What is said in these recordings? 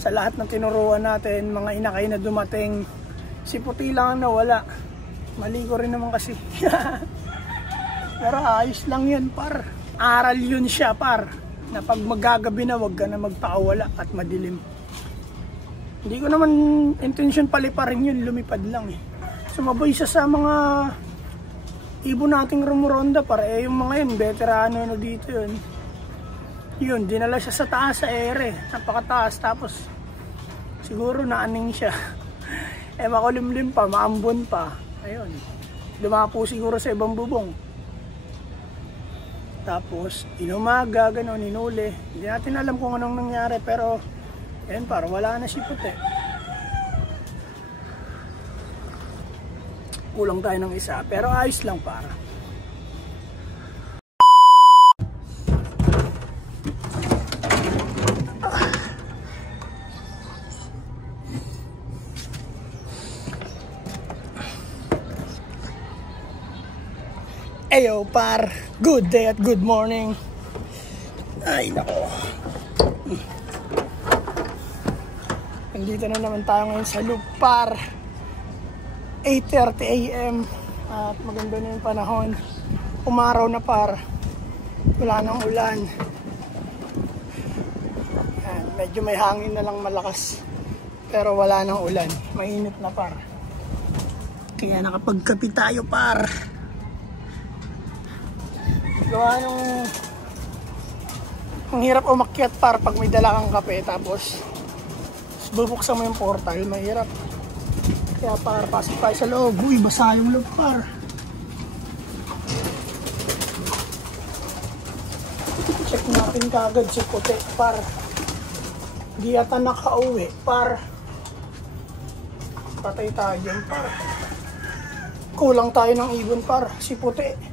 Sa lahat ng tinuruan natin, mga inakay na dumating, si puti lang ang nawala. Mali ko rin naman kasi. Pero ayos lang yun, par. Aral yun siya, par. Na pag magagabi na, wag ka na magpakawala at madilim. Hindi ko naman intention paliparin yun, lumipad lang eh. Sumabay siya sa mga ibon nating rumuronda, par. Yung mga yun, veterano na dito yun. Yun, dinala siya sa taas sa ere. Napakataas, tapos siguro naaning siya. Makulimlim pa, maambon pa. Ayun, dumapo siguro sa ibang bubong. Tapos, inumaga, gano'n, inuli. Hindi natin alam kung anong nangyari, pero ayun, para wala na si puti. Kulang tayo ng isa, pero ayos lang para. Eyo par, good day at good morning. Ay nako. Nandito na naman tayo ngayon sa loop par. 8:30 AM at maganda na yung panahon. Umaraw na par. Wala nang ulan. Yan, medyo may hangin na lang malakas. Pero wala nang ulan. Mainit na par. Kaya nakapagkape tayo par. Gawa nung ang hirap umakyat par pag may dala kang kape, tapos bubuksan mo yung portal, mahirap. Kaya par, pasok tayo sa loob. Uy, basa yung loob par. Check natin kagad si puti par. Di yata nakauwi par. Patay tayo dyan par. Kulang tayo ng ibon par, si puti.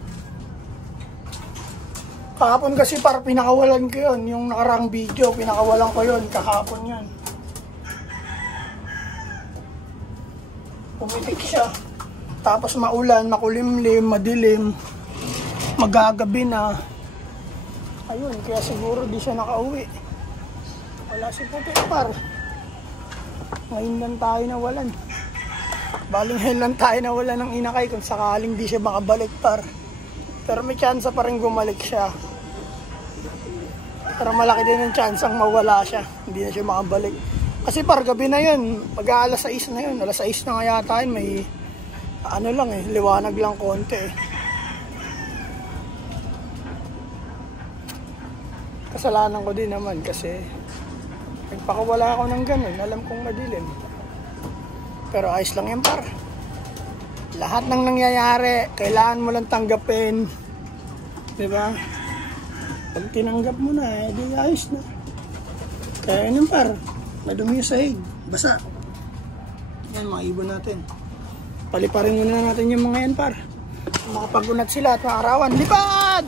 Kahapon kasi par, pinakawalan ko yun. Yung nakarang video, pinakawalan ko yun. Kahapon yun. Pumitik siya. Tapos maulan, makulimlim, madilim. Magagabi na. Ayun, kaya siguro di siya nakauwi. Wala si puti par. Ngayon lang tayo nawalan. Baling ngayon lang tayo nawalan ng inakay kung sakaling di siya makabalik par. Pero may chance pa rin gumalik siya. Pero malaki din ang chance ang mawala siya. Hindi na siya makabalik. Kasi par, gabi na yun. Pag alas 6 na yun. Alas 6 na nga yata yun. May ano lang eh. Liwanag lang konti eh. Kasalanan ko din naman kasi nagpakawala ako ng ganun. Alam kong madilim. Pero ayos lang yan par. Lahat ng nangyayari, kailangan mo lang tanggapin. Diba? Pag tinanggap mo na, di ayos na. Kaya yun par, madumi yung sahig, basa. Yan, mga ibon natin. Paliparin muna natin yung mga yan par. Makapagunat sila at maarawan. Lipad!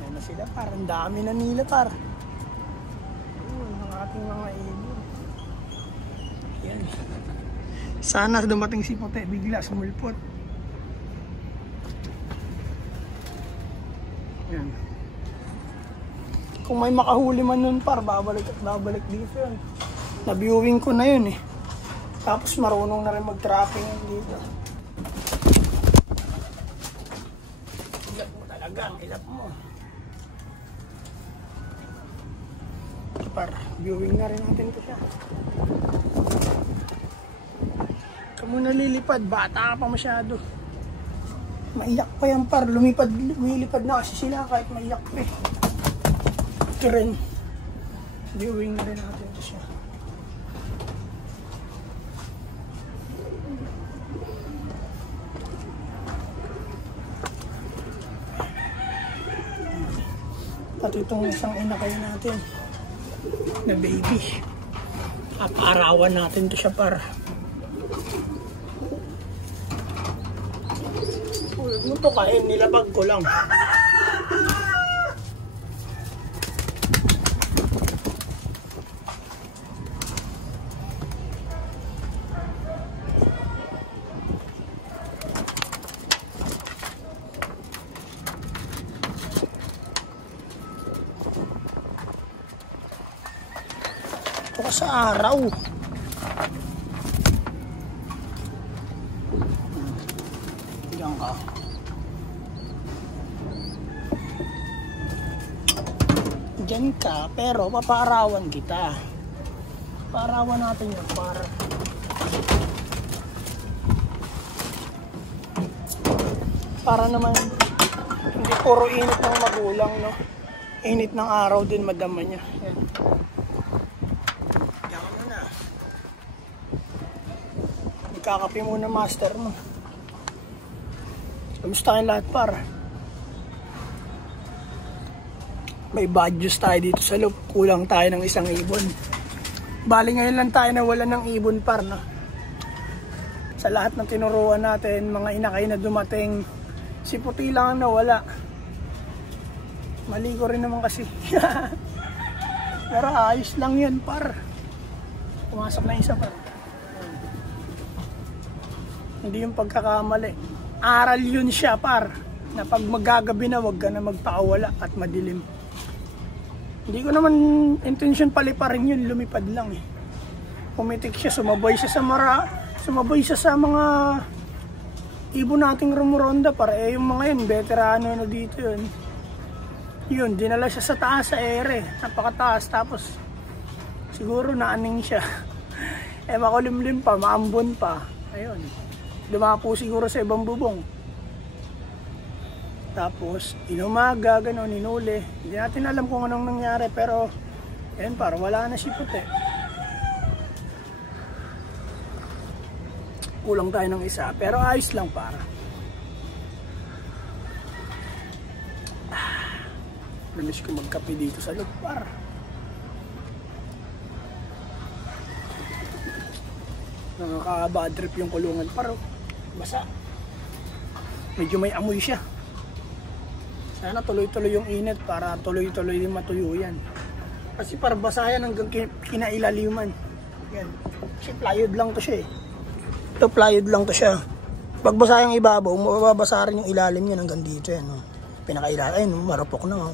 Yan na sila par, ang dami na nila par. Ayun, ang ating mga ibon. Yan. Sana dumating si puti, bigla sumulpot. Yan. Kung may makahuli man nun par, babalik at babalik dito yun. Na-viewing ko na yun eh. Tapos marunong na rin mag-trapping dito. Ilap mo talaga, ang ilap mo. Par, viewing na rin natin ito siya. Kamu nalilipad, bata ka pa masyado. Maiyak pa yan par, lumilipad na kasi sila kahit maiyak pa eh. Ito rin, viewing na rin natin ito siya. At itong isang inakay natin na baby, papaarawan natin ito siya par. Huwag mo ito kain, nilabag ko lang. Sakto ka sa araw. Diyan ka. Diyan ka, pero papaarawan kita. Paarawan natin yun para naman hindi puro init ng magulang, no? Init ng araw din madama niya. Yan. Diyan ka muna. Magkakape muna master mo. Kamusta kayong lahat par? May bad news tayo dito sa loob. Kulang tayo ng 1 ibon. Bali ngayon lang tayo nawala ng ibon par, no? Sa lahat ng tinuruan natin, mga inakay na dumating, si Puti lang ang nawala. Mali ko rin naman kasi. Pero ayos lang yun par. Pumasok na isa par. Hindi yung pagkakamali. Aral yun siya par. Na pag magagabi na, wag ka na magpakawala at madilim. Hindi ko naman intention paliparin yun, lumipad lang eh. Pumitik siya, sumabay siya sa mga ibon nating rumuronda para yung mga yun, veterano na dito yun. Yun, dinala siya sa taas sa ere, napakataas, tapos siguro naaning siya. Makulimlim pa, maambon pa. Ayun, dumapo siguro sa ibang bubong. Tapos, inumaga, gano'n, inuli. Hindi natin alam kung anong nangyari, pero, ayun, parang wala na si Puti. Kulang tayo ng isa, pero ayos lang para. Namiss ko magkape dito sa loob, para. Nakaka-bad trip yung kulungan, para. Basa. Medyo may amoy siya. Sana tuloy-tuloy yung init para tuloy-tuloy din matuyo yan. Kasi para basa yan hanggang kinailaliman. Yan. Kasi plywood lang to siya eh. Ito plywood lang to siya. Pag basa yung ibabaw, mababasa rin yung ilalim yan hanggang dito yan. Pinakailalim, ayun, marupok na.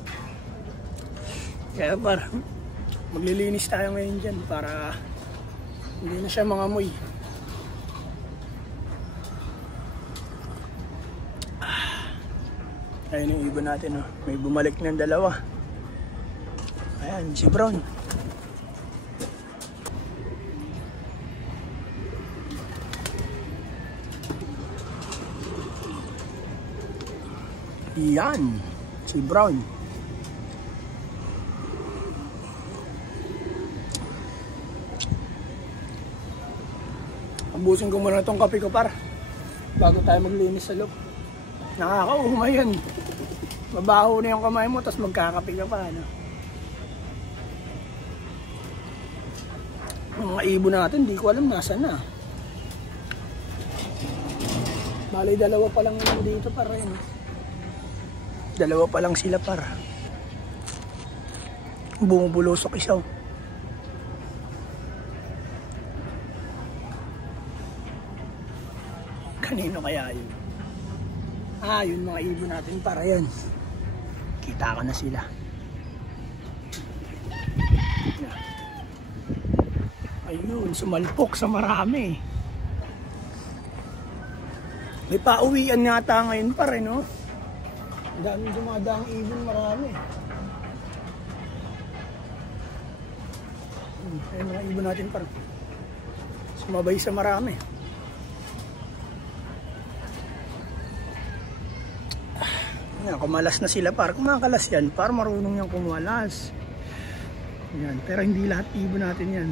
Kaya para maglilinis tayo ngayon dyan para hindi na siya mangamoy. Ayun yung ibon natin, oh. May bumalik ng dalawa. Ayan, si Brown. Yan, si Brown. Abusin ko muna itong kape ko par bago tayo maglinis sa loob. Nakakauma yun. Mabaho na yung kamay mo, tapos magkakape ka pa. Ano? Yung mga ibon natin, di ko alam nasa na. Balay, dalawa pa lang dito para rin. Dalawa pa lang sila para. Bumubulusok isaw. Kanino kaya yun? Yun mga ibon natin para yan. Kita ko na sila. Ayun, sumalpok sa marami. May pauwian yata ngayon pa rin, no? Daming dumadaang ibon, marami. Ayun mga ibon natin para sumabay sa marami. Kumalas na sila par. Kumakalas yan par, marunong yung kumalas. Yan. Pero hindi lahat ibon natin yan.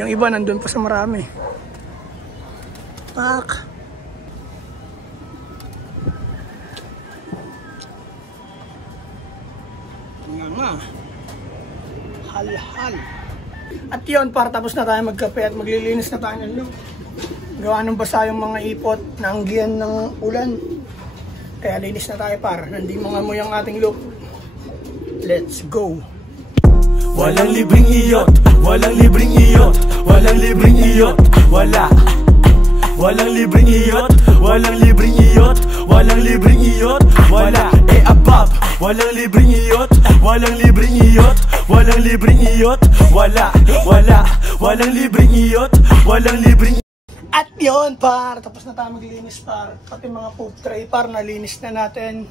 Yung iba nandun pa sa marami. Pak. Nga. Hal-hal. At yun par, tapos na tayo magkape at maglilinis na tayo ng loop. Gawa ng basa yung mga ipot na anggihan ng ulan. Kaya linis na tayo par, hindi mga mo yung ating loop. Let's go! Walang libreng iyot, walang libreng iyot, walang libreng iyot, wala. Walang libreng iyot, walang libreng iyot, walang libreng iyot, wala. Bob. Walang libreng iyot, walang libreng iyot, walang libreng iyot, walang libreng iyot, walang libreng. At yun par, tapos na tayo maglinis par. Pati mga poop tray par, nalinis na natin.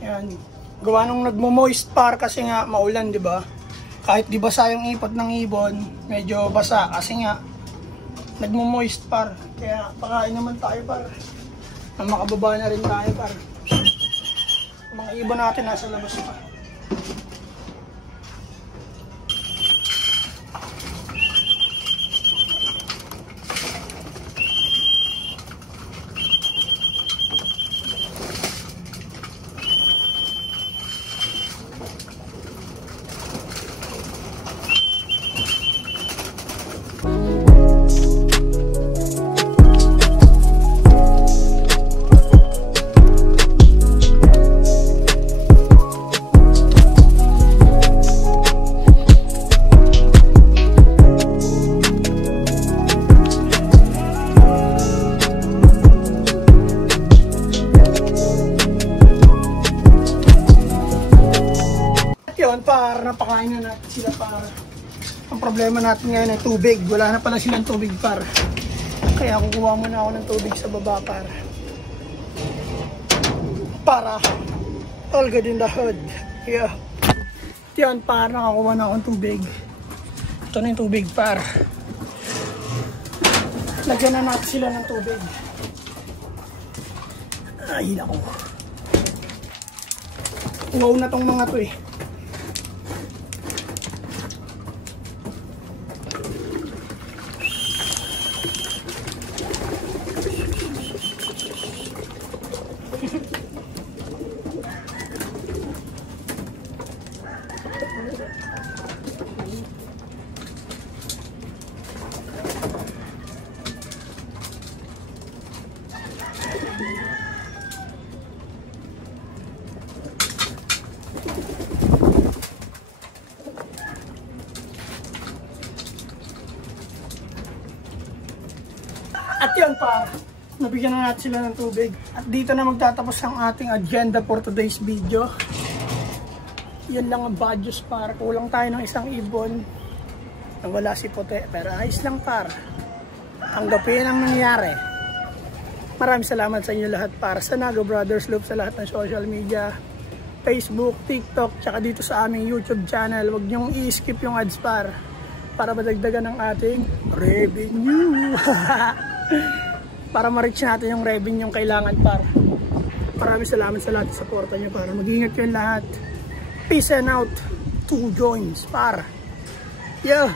Yan. Gawa nung nagmo-moist par kasi nga maulan, di ba? Kahit di basa yung ipot ng ibon, medyo basa kasi nga nagmo-moist par. Kaya pakain naman tayo par. Makababa na rin tayo par. Mga ibon natin nasa labas pa. Par, napakain na natin sila par. Ang problema natin ngayon ay tubig. Wala na pala silang tubig par. Kaya kukuha muna ako ng tubig sa baba par. Para all good in the hood. Yeah. Yan par, nakakuha na akong tubig. Ito na yung tubig par. Lagyan na natin sila ng tubig. Ay naku. Wow na tong mga to eh. At yun pa, nabigyan na natin sila ng tubig. At dito na magtatapos ang ating agenda for today's video. Yan lang ang badyos par. Kulang tayo ng isang ibon. Nawala si Puti. Pero ayos lang par. Ang gapin ang nangyari. Maraming salamat sa inyo lahat par. Sa Nago Brothers Loop sa lahat ng social media. Facebook, TikTok, tsaka dito sa aming YouTube channel. Huwag niyong i-skip yung ads par. Para madagdagan ng ating revenue. Para ma-reach natin yung revenue yung kailangan par. Maraming salamat sa lahat sa suporta nyo para mag-ingat kayo lahat. Peace and out. 2 joints par. Yeah.